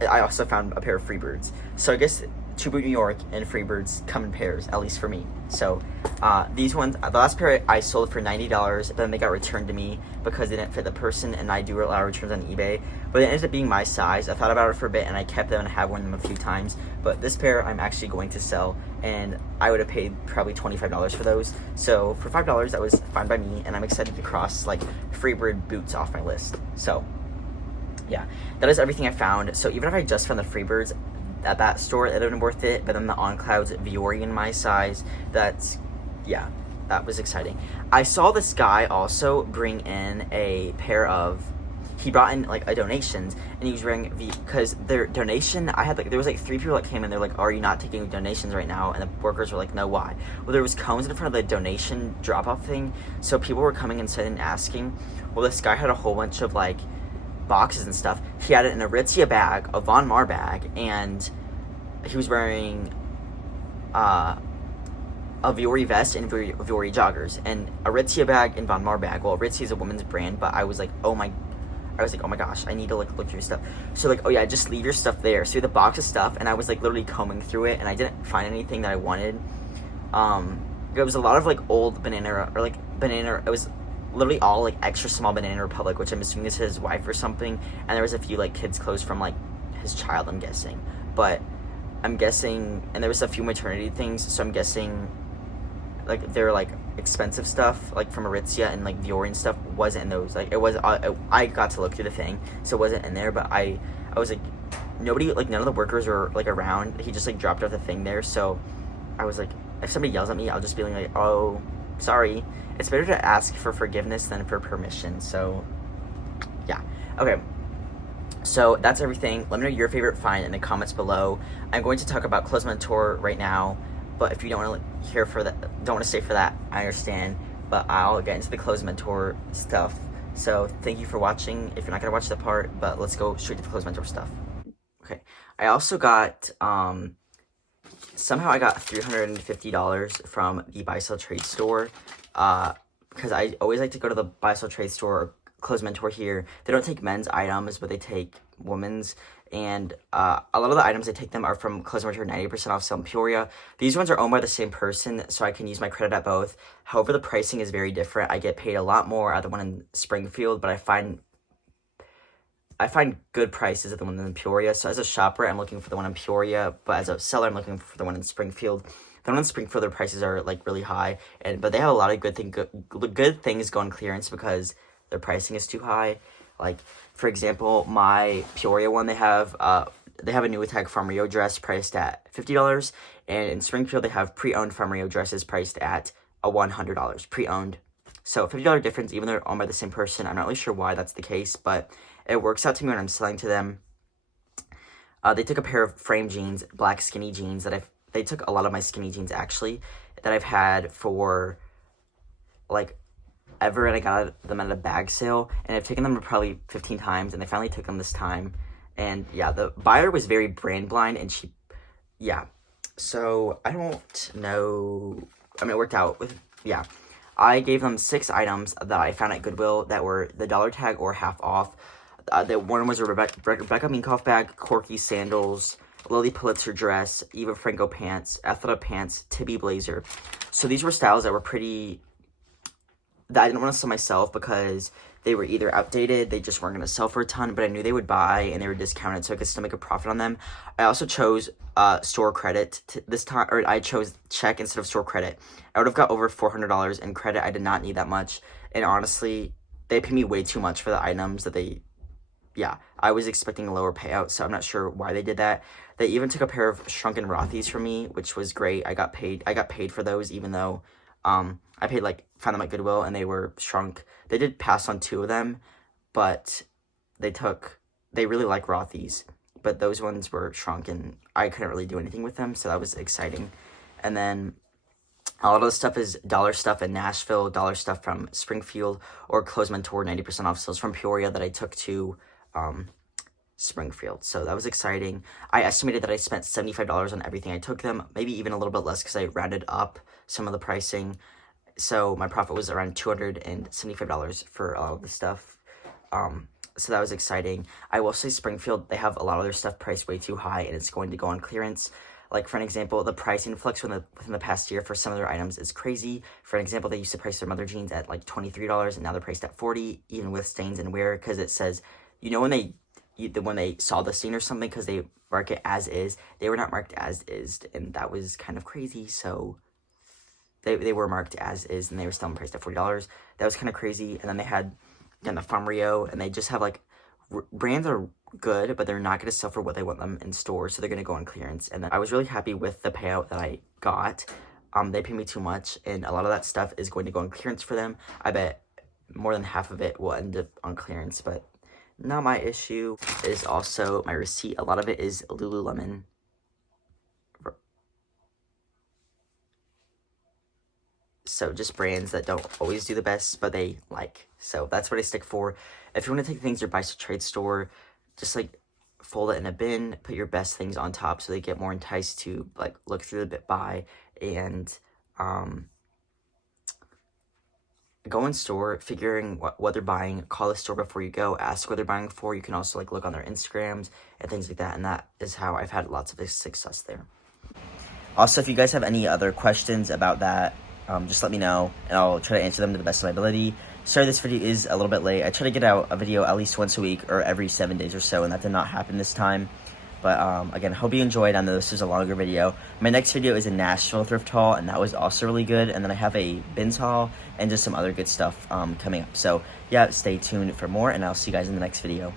I also found a pair of Freebirds. So I guess Two Boot New York and Freebirds come in pairs, at least for me. So these ones, the last pair I sold for $90, but then they got returned to me because they didn't fit the person, and I do a lot of returns on eBay. But it ended up being my size. I thought about it for a bit, and I kept them and have worn them a few times. But this pair I'm actually going to sell, and I would have paid probably $25 for those. So for $5, that was fine by me, and I'm excited to cross like Freebird boots off my list. So yeah, that is everything I found. So even if I just found the Freebirds at that store, it would have been worth it. But then the On Clouds Viore in my size, that was exciting. I saw this guy also bring in a pair of, he brought in like a donations, and he was wearing because their donation, there was like 3 people that came in, they're like, are you not taking donations right now? And the workers were like, no, why? Well, there was cones in front of the donation drop-off thing, so people were coming inside and asking. Well, this guy had a whole bunch of like boxes and stuff. He had it in a Aritzia bag, a Von Mar bag, and he was wearing a Viore vest and Viore joggers, and Aritzia bag and Von Mar bag. Well, Aritzia is a woman's brand, but I was like, oh my gosh, I need to look through stuff. So like, oh yeah, just leave your stuff there. So the box of stuff, and I was like literally combing through it, and I didn't find anything that I wanted. It was a lot of like old banana, it was literally all like extra small Banana Republic, which I'm assuming is his wife or something, and there was a few like kids clothes from like his child, I'm guessing. But I'm guessing, and there was a few maternity things, so I'm guessing like they're like expensive stuff like from Aritzia and like Viore and stuff wasn't in those. Like it was, I got to look through the thing, so it wasn't in there. But I was like, nobody, like none of the workers were like around. He just like dropped off the thing there, so I was like, if somebody yells at me, I'll just be like, oh, sorry. It's better to ask for forgiveness than for permission. So yeah, okay. So that's everything. Let me know your favorite find in the comments below. I'm going to talk about Close My Tour right now, but if you don't want to hear for that, don't want to stay for that, I understand. But I'll get into the Close My Tour stuff. So thank you for watching. If you're not gonna watch that part, but let's go straight to the Close My Tour stuff. Okay. I also got somehow I got $350 from the Buy Sell Trade store. Because I always like to go to the Buy Sell Trade store or Close My Tour here. They don't take men's items, but they take women's. And a lot of the items they take them are from Close My Tour 90% off sale in Peoria. These ones are owned by the same person, so I can use my credit at both. However, the pricing is very different. I get paid a lot more at the one in Springfield, but I find good prices at the one in Peoria. So as a shopper, I'm looking for the one in Peoria, but as a seller, I'm looking for the one in Springfield. The one in Springfield, their prices are like really high, but they have a lot of good things go on clearance because their pricing is too high. Like for example, my Peoria one, they have a new attack Farm Rio dress priced at $50, and in Springfield they have pre-owned Farm Rio dresses priced at $100 pre-owned. So $50 difference, even though they're owned by the same person. I'm not really sure why that's the case, but it works out to me when I'm selling to them. They took a pair of frame jeans, black skinny jeans they took a lot of my skinny jeans actually that I've had for like ever, and I got them at a bag sale, and I've taken them probably 15 times, and they finally took them this time. And yeah, the buyer was very brand blind, and so I don't know, I mean, it worked out with, I gave them 6 items that I found at Goodwill that were the dollar tag or half off. The one was a Rebecca Minkoff bag, Corky sandals, Lily Pulitzer dress, Eva Franco pants, Athleta pants, Tibby blazer. So these were styles that were that I didn't want to sell myself because they were either outdated, they just weren't going to sell for a ton, but I knew they would buy and they were discounted, so I could still make a profit on them. I also chose store credit this time, or I chose check instead of store credit. I would have got over $400 in credit. I did not need that much, and honestly, they paid me way too much for the items that I was expecting a lower payout, so I'm not sure why they did that. They even took a pair of shrunken Rothy's from me, which was great. I got paid for those, even though I paid found them at Goodwill, and they were shrunk. They did pass on 2 of them, but they really like Rothy's, but those ones were shrunk, and I couldn't really do anything with them, so that was exciting. And then a lot of the stuff is dollar stuff in Nashville, dollar stuff from Springfield, or Clothes Mentor 90% off sales from Peoria that I took to Springfield. So that was exciting. I estimated that I spent $75 on everything I took them, maybe even a little bit less because I rounded up some of the pricing. So my profit was around $275 for all of the stuff. So that was exciting. I will say Springfield, they have a lot of their stuff priced way too high, and it's going to go on clearance. Like, for an example, the price influx within the past year for some of their items is crazy. For an example, they used to price their mother jeans at like $23, and now they're priced at $40, even with stains and wear, because it says, when they saw the stain or something, because they mark it as is, they were not marked as is, and that was kind of crazy. So they were marked as is, and they were still priced at $40. That was kind of crazy. And then they had, again, the Rio, and they just have brands are good, but they're not going to sell for what they want them in stores, so they're going to go on clearance. And then I was really happy with the payout that I got. They paid me too much, and a lot of that stuff is going to go on clearance for them. I bet more than half of it will end up on clearance, but not my issue. Is also my receipt. A lot of it is Lululemon. So just brands that don't always do the best, but they like. So that's what I stick for. If you want to take things to your buy to trade store, just fold it in a bin, put your best things on top so they get more enticed to look through the buy, and go in store, figuring what they're buying, call the store before you go, ask what they're buying for. You can also look on their Instagrams and things like that, and that is how I've had lots of success there. Also, if you guys have any other questions about that, just let me know, and I'll try to answer them to the best of my ability. Sorry this video is a little bit late. I try to get out a video at least once a week or every 7 days or so, and that did not happen this time. But again, hope you enjoyed. I know this was a longer video. My next video is a Nashville thrift haul, and that was also really good. And then I have a bins haul and just some other good stuff coming up. So yeah, stay tuned for more, and I'll see you guys in the next video.